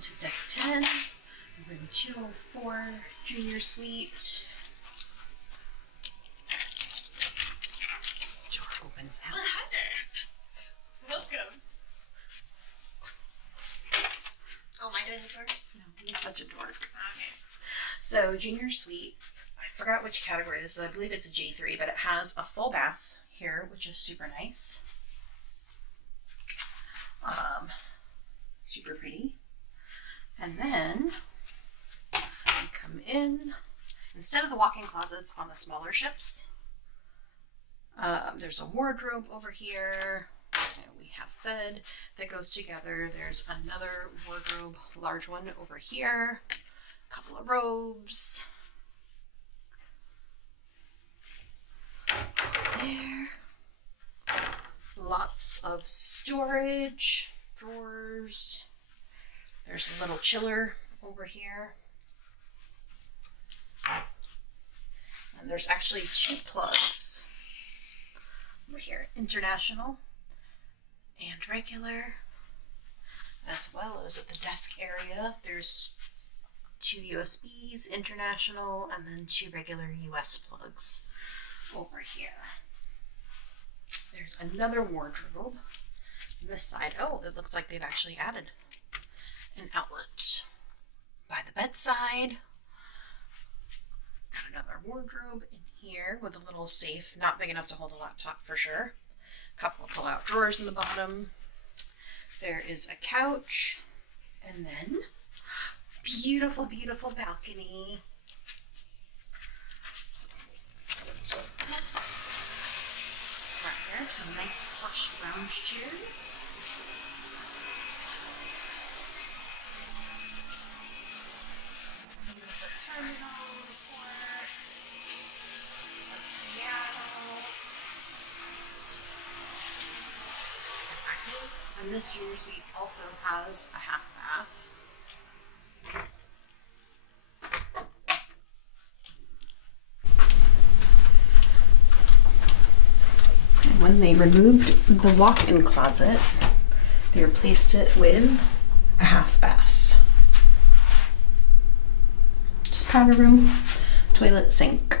to deck 10, room 204, junior suite. Door opens out. Well, hi there. Welcome. Oh, am I doing the door? No, you're such a dork. Okay. So junior suite, I forgot which category this is. I believe it's a J3, but it has a full bath here, which is super nice. Super pretty. And then you come in, instead of the walk-in closets on the smaller ships, there's a wardrobe over here, and we have bed that goes together. There's another wardrobe, large one over here, a couple of robes there, lots of storage, drawers. There's a little chiller over here. And there's actually 2 plugs over here, international and regular, as well as at the desk area. There's 2 USBs, international, and then 2 regular US plugs over here. There's another wardrobe on this side. Oh, it looks like they've actually added an outlet by the bedside. Got another wardrobe in here with a little safe, not big enough to hold a laptop for sure. A couple of pull-out drawers in the bottom. There is a couch, and then beautiful, beautiful balcony. So this is right here, some nice plush lounge chairs. Terminal report of Seattle. And this junior suite also has a half bath. And when they removed the walk-in closet, they replaced it with a half bath. Powder room, toilet, sink.